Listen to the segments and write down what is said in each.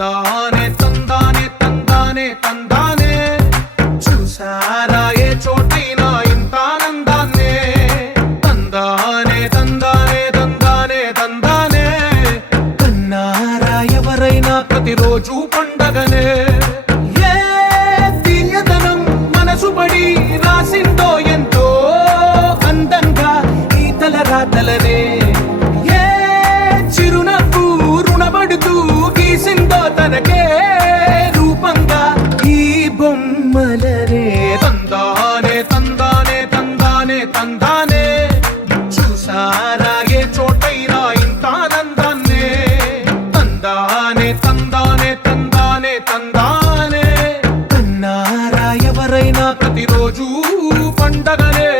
తందానే తందానే తందానే తందానే చూసారా ఏ చోటైనా ఇంత ఆనందాన్నే తందానే తందానే తందానే తందానే కన్నారా ఎవరైనా ప్రతిరోజు పండగనే ఏ తీయదనం మనసు పడి రాసిందో ఎంతో అందంగా ఈ తలరాతలనే తనకే రూపంగా ఈ బొమ్మలనే తందానే తందానే తందానే తందానే చూసారా ఏ చోటైనా ఇంత ఆనందాన్నే తందానే తందానే తందానే తందానే కన్నారా ఎవరైనా ప్రతిరోజు పండగనే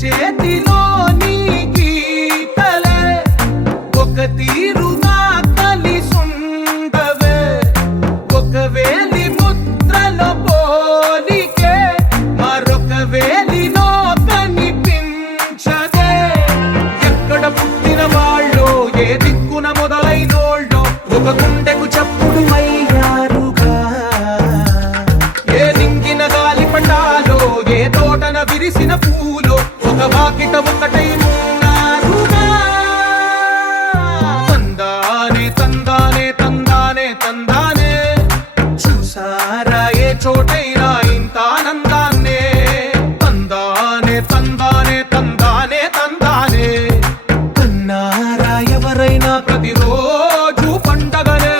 చేతిలో నీ గీతలే ఒక తీరుగా కలిసుండవే ఒక వేలి ముద్రల పోలికే మరొక వేలిలో కనిపించదే ఎక్కడ పుట్టిన వాళ్ళో ఏ దిక్కున మొదలైనోళ్ళో ఒక గుండెకు చప్పుడు అయ్యారుగా ఏ దింగిన గాలి పటాలో ఏ తోటన విరిసిన పూలో ఒక వాకిట ఒకటై ఉన్నారుగా తందానే తందానే తందానే తందానే చూసారా ఏ చోటైనా ఇంత ఆనందాన్నే తందానే తందానే తందానే తందానే కన్నారా ఎవరైనా ప్రతిరోజు పండగనే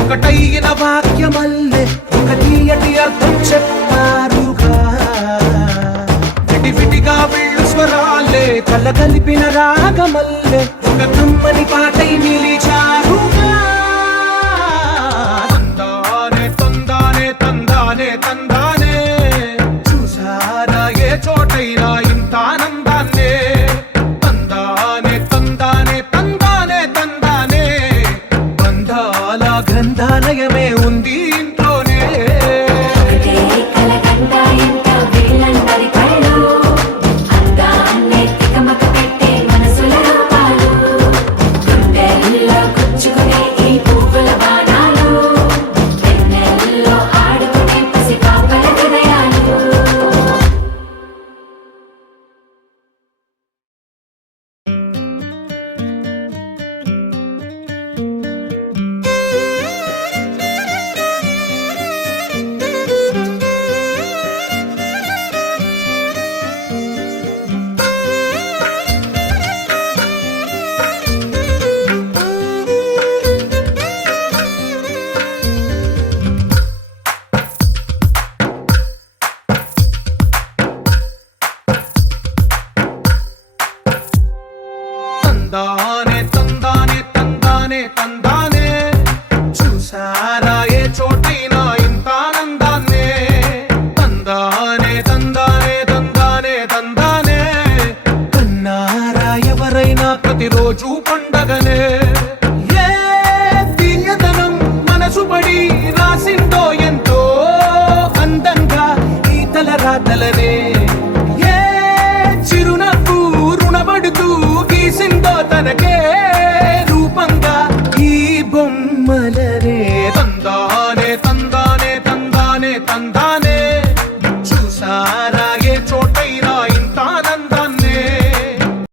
ఒకటైన వాక్యమల్లే ఒక తీయటి అర్థం చెప్పారుగా విడివిడిగా వీళ్ళు స్వరాలే కల కలిపిన రాగమల్లే ఒక కమ్మని పాటై నిలిచారుగా తందానే తందానే తందానే తందానే చూసారా ఏ చోటైనా ఇంత ఆనందాన్నే తందానే తందానే తందానే తందానే బంధాల గ్రంథాలయమే ఉంది ఇంట్లోనే తందానే తందానే తందానే తందానే చూసారా ఏ చోటైనా ఇంత ఆనందాన్నే తందానే తందానే తందానే తందానే కన్నారా ఎవరైనా ప్రతిరోజు పండగనే